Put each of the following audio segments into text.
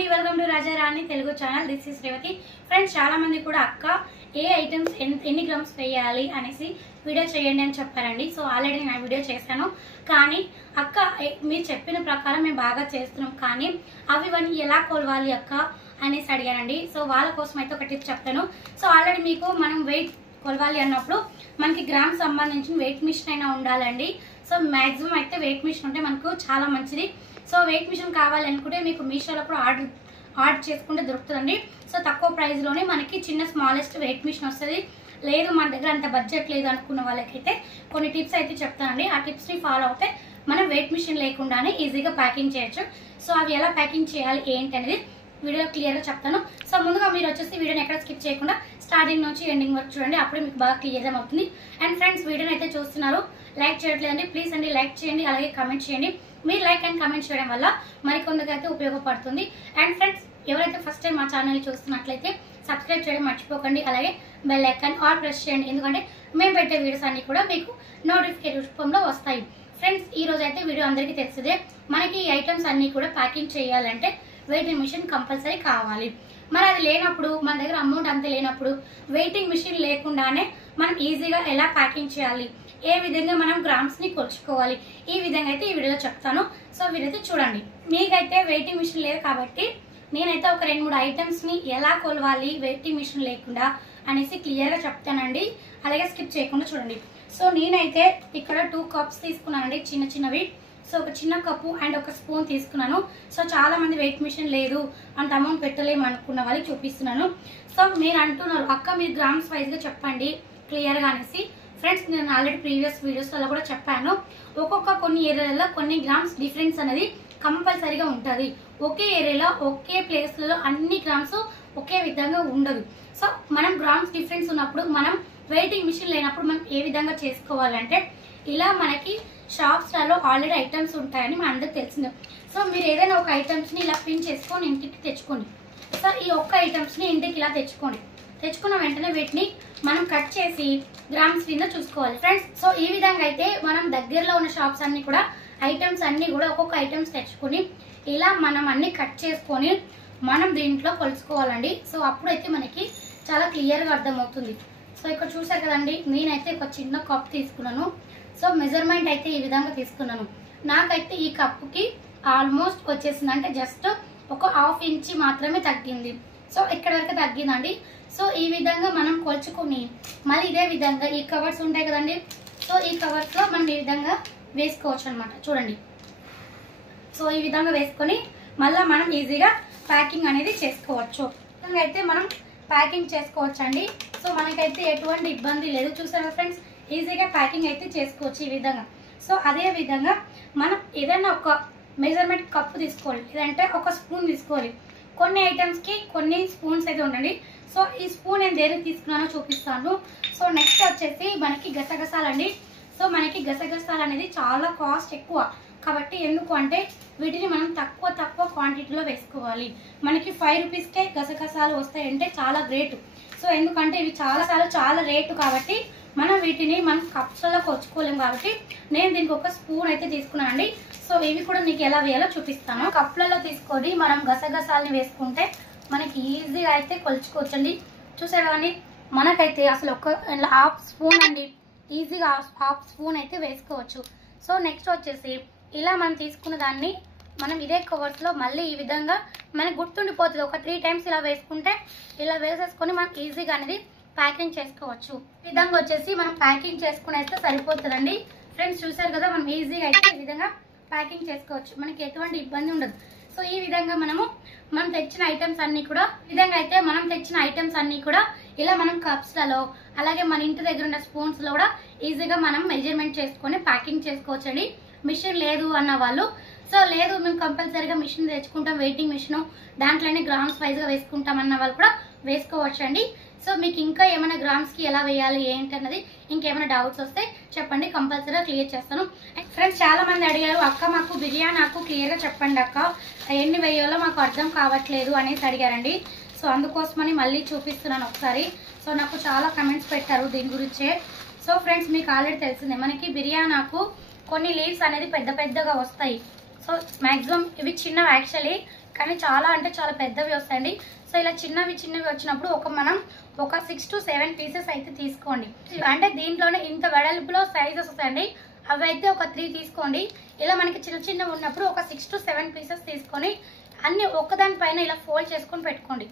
అండి, welcome to Raja Rani Telugu channel. This is Revathi. Friends, చాలా మంది కూడా అక్క ఏ ఐటమ్స్ ఎన్ని గ్రామ్స్ వేయాలి అనేసి వీడియో చేయండి అని చెప్పారండి. సో ఆల్రెడీ నేను వీడియో చేశాను, కానీ అక్క మీరు చెప్పిన ప్రకారం మేము బాగా చేస్తున్నాం, కానీ అవి ఇవన్నీ ఎలా కొలవాలి అక్క అనేసి అడిగానండి. సో వాళ్ళ కోసం అయితే ఒక టిప్ చెప్తాను. సో ఆల్రెడీ మీకు మనం వెయిట్ కొలవాలి అన్నప్పుడు మనకి గ్రామ్ సంబంధించిన వెయిట్ మిషన్ అయినా ఉండాలండి. సో మాక్సిమం అయితే వెయిట్ మిషన్ ఉంటే మనకు చాలా మంచిది. సో వెయిట్ మిషన్ కావాలి అనుకుంటే మీకు మీషోలో కూడా ఆర్డర్ చేసుకుంటే దొరుకుతుందండి. సో తక్కువ ప్రైస్లోనే మనకి చిన్న స్మాలెస్ట్ వెయిట్ మిషన్ వస్తుంది. లేదు మన దగ్గర అంత బడ్జెట్ లేదు అనుకున్న వాళ్ళకైతే కొన్ని టిప్స్ అయితే చెప్తానండి. ఆ టిప్స్ని ఫాలో అవుతే మనం వెయిట్ మిషన్ లేకుండానే ఈజీగా ప్యాకింగ్ చేయొచ్చు. సో అవి ఎలా ప్యాకింగ్ చేయాలి ఏంటి అనేది వీడియో క్లియర్గా చెప్తాను. సో ముందుగా మీరు వచ్చేసి వీడియోని ఎక్కడ స్కిప్ చేయకుండా స్టార్టింగ్ నుంచి ఎండింగ్ వరకు చూడండి, అప్పుడే మీకు బాగా క్లియర్గా అవుతుంది. అండ్ ఫ్రెండ్స్, వీడియోని అయితే చూస్తున్నారు, లైక్ చేయట్లేదండి, ప్లీజ్ అండి లైక్ చేయండి, అలాగే కమెంట్ చేయండి. మీరు లైక్ అండ్ కమెంట్ చేయడం వల్ల మరికొందరికైతే ఉపయోగపడుతుంది. అండ్ ఫ్రెండ్స్, ఎవరైతే ఫస్ట్ టైం మా ఛానల్ చూస్తున్నట్లయితే సబ్స్క్రైబ్ చేయడం మర్చిపోకండి, అలాగే బెల్ ఐకాన్ ఆల్ ప్రెస్ చేయండి, ఎందుకంటే మేము పెట్టే వీడియోస్ అన్ని కూడా మీకు నోటిఫికేషన్ రూపంలో వస్తాయి. ఫ్రెండ్స్, ఈ రోజు అయితే వీడియో అందరికీ తెలిసిందే, మనకి ఈ ఐటమ్స్ అన్ని కూడా ప్యాకింగ్ చేయాలంటే వెయిటింగ్ మిషన్ కంపల్సరీ కావాలి. మరి అది లేనప్పుడు, మన దగ్గర అమౌంట్ అంత లేనప్పుడు వెయిటింగ్ మిషన్ లేకుండానే మనం ఈజీగా ఎలా ప్యాకింగ్ చేయాలి, ఏ విధంగా మనం గ్రామ్స్ ని కొలుచుకోవాలి, ఈ విధంగా అయితే ఈ వీడియోలో చెప్తాను. సో వీరైతే చూడండి. మీకైతే వెయిటింగ్ మిషన్ లేదు కాబట్టి నేనైతే ఒక 2-3 ఐటమ్స్ ని ఎలా కొలవాలి వెయిటింగ్ మిషన్ లేకుండా అనేసి క్లియర్ గా చెప్తానండి, అలాగే స్కిప్ చేయకుండా చూడండి. సో నేనైతే ఇక్కడ 2 కప్స్ తీసుకున్నానండి, చిన్న చిన్నవి. సో ఒక చిన్న కప్పు అండ్ ఒక స్పూన్ తీసుకున్నాను. సో చాలా మంది వెయిట్ మిషన్ లేదు, అంత అమౌంట్ పెట్టలేము అనుకున్న వాళ్ళకి చూపిస్తున్నాను. సో మీరు అంటున్నారు అక్క మీరు గ్రామ్స్ వైజ్ గా చెప్పండి క్లియర్ గా అనేసి. ఫ్రెండ్స్, నేను ఆల్రెడీ ప్రీవియస్ వీడియోస్ లో కూడా చెప్పాను, కొన్ని ఏరియాలలో కొన్ని గ్రామ్స్ డిఫరెన్స్ అనేది కంపల్సరీగా ఉంటుంది. ఒకే ఏరియాలో ఒకే ప్లేస్లలో అన్ని గ్రామ్స్ ఒకే విధంగా ఉండదు. సో మనం గ్రామ్స్ డిఫరెన్స్ ఉన్నప్పుడు మనం వెయిటింగ్ మిషన్ లేనప్పుడు మనం ఏ విధంగా చేసుకోవాలంటే, ఇలా మనకి షాప్స్ లలో ఆల్రెడీ ఐటమ్స్ ఉంటాయని మన అందరికి తెలిసింది. సో మీరు ఏదైనా ఒక ఐటమ్స్ ని ఇలా పిన్ చేసుకొని ఇంటికి తెచ్చుకోండి. సో ఈ ఒక్క ఐటమ్స్ ని ఇంటికి ఇలా తెచ్చుకున్న వెంటనే వీటిని మనం కట్ చేసి గ్రామ్స్ కింద చూసుకోవాలి ఫ్రెండ్స్. సో ఈ విధంగా అయితే మనం దగ్గరలో ఉన్న షాప్స్ అన్ని కూడా ఐటమ్స్ అన్ని కూడా ఒక్కొక్క ఐటమ్స్ తెచ్చుకొని ఇలా మనం అన్ని కట్ చేసుకొని మనం దీంట్లో కొలుసుకోవాలండి. సో అప్పుడైతే మనకి చాలా క్లియర్గా అర్థమవుతుంది. సో ఇక్కడ చూసారు కదండి, నేనైతే ఒక చిన్న కప్ తీసుకున్నాను. సో మెజర్మెంట్ అయితే ఈ విధంగా తీసుకున్నాను. నాకైతే ఈ కప్పుకి ఆల్మోస్ట్ వచ్చేసింది, అంటే జస్ట్ ఒక 1/2 ఇంచ్ మాత్రమే తగ్గింది. సో ఇక్కడ వరకు తగ్గిందండి. సో ఈ విధంగా మనం కొలుచుకొని మళ్ళీ ఇదే విధంగా ఈ కవర్స్ ఉంటాయి కదండి, సో ఈ కవర్స్ లో మనం ఈ విధంగా వేసుకోవచ్చు అనమాట. చూడండి, సో ఈ విధంగా వేసుకొని మళ్ళీ మనం ఈజీగా ప్యాకింగ్ అనేది చేసుకోవచ్చు. అయితే మనం ప్యాకింగ్ చేసుకోవచ్చు అండి. సో మనకైతే ఎటువంటి ఇబ్బంది లేదు. చూసారా ఫ్రెండ్స్, ఈజీగా ప్యాకింగ్ అయితే చేసుకోవచ్చు ఈ విధంగా. సో అదే విధంగా మనం ఏదైనా ఒక మెజర్మెంట్ కప్పు తీసుకోవాలి, లేదంటే ఒక స్పూన్ తీసుకోవాలి. కొన్ని ఐటమ్స్ కి కొన్ని స్పూన్స్ అయితే ఉండండి. సో ఈ స్పూన్ నేను దేనికి తీసుకున్నానో చూపిస్తాను. సో నెక్స్ట్ వచ్చేసి మనకి గసగసాలండి. సో మనకి గసగసాలు అనేది చాలా కాస్ట్ ఎక్కువ కాబట్టి, ఎందుకు అంటే వీటిని మనం తక్కువ క్వాంటిటీలో వేసుకోవాలి. మనకి 5 రూపీస్కే గసగసాలు వస్తాయంటే చాలా గ్రేట్. సో ఎందుకంటే ఇవి చాలా రేటు కాబట్టి మనం వీటిని మనం కప్స్లలో కొలుచుకోలేము. కాబట్టి నేను దీనికి ఒక స్పూన్ అయితే తీసుకున్నానండి. సో ఇవి కూడా నీకు ఎలా వేయాలో చూపిస్తాను. కప్లలో తీసుకొని మనం గసగసాలని వేసుకుంటే మనకి ఈజీగా అయితే కొలుచుకోవచ్చండి. చూసారు కానీ మనకైతే అసలు ఒక 1/2 స్పూన్ అండి, ఈజీగా 1/2 స్పూన్ అయితే వేసుకోవచ్చు. సో నెక్స్ట్ వచ్చేసి ఇలా మనం తీసుకున్న దాన్ని మనం ఇదే కవర్స్ లో మళ్ళీ ఈ విధంగా మనకి గుర్తుండిపోతుంది. ఒక 3 టైమ్స్ ఇలా వేసుకుంటే, ఇలా వేసేసుకొని మనం ఈజీగా అనేది ప్యాకింగ్ చేసుకోవచ్చు. ఈ విధంగా వచ్చేసి మనం ప్యాకింగ్ చేసుకునేస్తే సరిపోతుందండి. ఫ్రెండ్స్, చూసారు కదా, మనం ఈజీగా అయితే ఈ విధంగా ప్యాకింగ్ చేసుకోవచ్చు, మనకి ఎటువంటి ఇబ్బంది ఉండదు. సో ఈ విధంగా మనం తెచ్చిన ఐటమ్స్ అన్ని కూడా ఇలా మనం కప్స్ లలో, అలాగే మన ఇంటి దగ్గర ఉన్న స్పూన్స్ లో కూడా ఈజీగా మనం మెజర్మెంట్ చేసుకొని ప్యాకింగ్ చేసుకోవచ్చండి. మిషన్ లేదు అన్న వాళ్ళు, సో లేదు మేము కంపల్సరీగా మిషన్ తెచ్చుకుంటాం, వెయిటింగ్ మిషన్ దాంట్లోనే గ్రామ్స్ వైజ్ గా వేసుకుంటాం అన్న వాళ్ళు కూడా వేసుకోవచ్చు అండి. సో మీకు ఇంకా ఏమైనా గ్రామ్స్ కి ఎలా వేయాలి ఏంటి అన్నది ఇంకేమైనా డౌట్స్ వస్తే చెప్పండి, కంపల్సరీగా క్లియర్ చేస్తాను. ఫ్రెండ్స్, చాలా మంది అడిగారు అక్క మాకు బిర్యానీ నాకు క్లియర్ గా చెప్పండి అక్క, ఎన్ని వేయాలో మాకు అర్థం కావట్లేదు అనేసి అడిగారండి. సో అందుకోసమని మళ్ళీ చూపిస్తున్నాను ఒకసారి. సో నాకు చాలా కమెంట్స్ పెట్టారు దీని గురించే. సో ఫ్రెండ్స్, మీకు ఆల్రెడీ తెలిసిందే, మనకి బిర్యానీకు కొన్ని లీవ్స్ అనేది పెద్దగా వస్తాయి. సో మాక్సిమం ఇవి చిన్నవి యాక్చువల్లీ, కానీ చాలా అంటే చాలా పెద్దవి వస్తాయండి. సో ఇలా చిన్నవి వచ్చినప్పుడు మనం ఒక 6 to 7 పీసెస్ అయితే తీసుకోండి. అంటే దీంట్లోనే ఇంత వెడల్పులో సైజెస్ వస్తాయండి, అవి అయితే ఒక 3 తీసుకోండి. ఇలా మనకి చిన్నవి ఉన్నప్పుడు ఒక 6 to 7 పీసెస్ తీసుకొని అన్ని ఒకదానిపైన ఇలా ఫోల్డ్ చేసుకొని పెట్టుకోండి.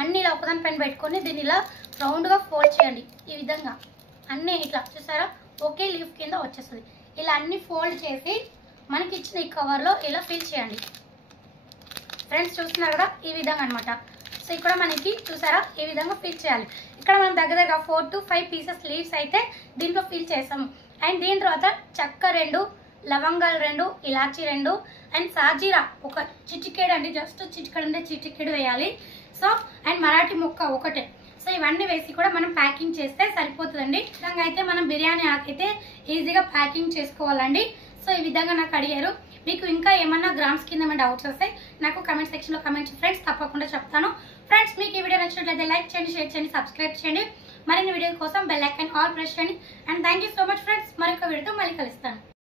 అన్ని ఇలా ఒకదానిపైన పెట్టుకొని దీన్ని ఇలా రౌండ్గా ఫోల్డ్ చేయండి. ఈ విధంగా అన్నీ ఇట్లా చూసారా, ఒకే లీఫ్ కింద వచ్చేస్తుంది. ఇలా అన్ని ఫోల్డ్ చేసి మనకి ఇచ్చిన ఈ కవర్లో ఇలా ఫిల్ చేయండి. ఫ్రెండ్స్ చూస్తున్నారు కదా, ఈ విధంగా అనమాట. సో ఇక్కడ మనకి చూసారా ఈ విధంగా ఫిల్ చేయాలి. ఇక్కడ మనం దగ్గర 4 to 5 పీసెస్ లీవ్స్ అయితే దీంట్లో ఫిల్ చేసాము. అండ్ దీని తర్వాత చెక్క 2, లవంగాలు 2, ఇలాచి 2 అండ్ సాజీరా ఒక చిటికెడు అండి, జస్ట్ చిటికెడు అంటే చిటికెడు వేయాలి. సో అండ్ మరాఠీ ముక్క ఒకటే. సో ఇవన్నీ వేసి కూడా మనం ప్యాకింగ్ చేస్తే సరిపోతుందండి. ఈ విధంగా అయితే మనం బిర్యానీ ఆకైతే ఈజీగా ప్యాకింగ్ చేసుకోవాలండి. సో ఈ విధంగా నాకు అడిగారు. మీకు ఇంకా ఏమన్నా గ్రామ్స్ కింద ఏమైనా డౌట్స్ వస్తే నాకు కమెంట్ సెక్షన్లో కమెంట్ ఫ్రెండ్స్, తప్పకుండా చెప్తాను. ఫ్రెండ్స్ మీకు ఈ వీడియో నచ్చినట్లయితే లైక్ చేయండి, షేర్ చేయండి, సబ్స్క్రైబ్ చేయండి. మరిన్ని వీడియో కోసం బెల్ ఐకాన్ ఆల్ ప్రెస్ చేయండి. And thank you so much friends. మరొక వీడియోతో మళ్ళీ కలుస్తాను.